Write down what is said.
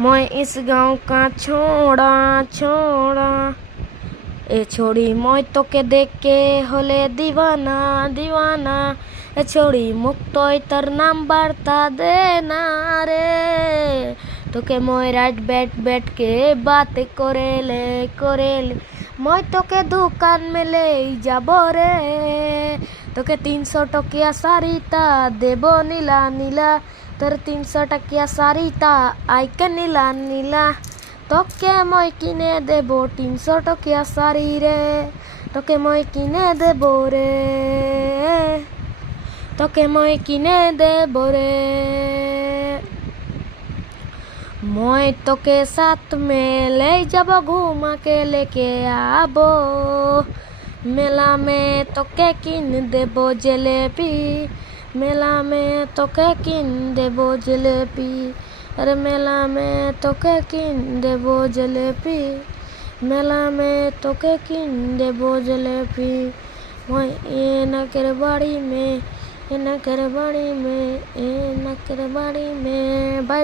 मैं इस गांव का छोड़ा छोड़ा ए छोड़ी मैं तोके देख के होले दीवाना दीवाना ए छोड़ी मुक्तोय तर नाम बार्ता देना रे तोके मैं रात बैठ बैठ के बात करेले मैं तोके दुकान में ले जाबो रे तोके 300 टकिया साड़ीता देबो नीला नीला তোর 300 টাকিয়া শাড়িটা আইকে নীলা নীলা তোকে মই কিনে দেব 300 টাকিয়া শাড়ি রে তোকে মই কিনে দেব রে তোকে মই কিনে দেব রে मैं तोके साथ में ले जब घुमा के लेके आबो मेला में तोके किन देबो जलेबी मेला में तोके किन देबो जलेबी अरे मेला में तोके किन देबो जलेबी मेला में तोके किन देबो जलेबी मैं ए नकर बाड़ी में बाय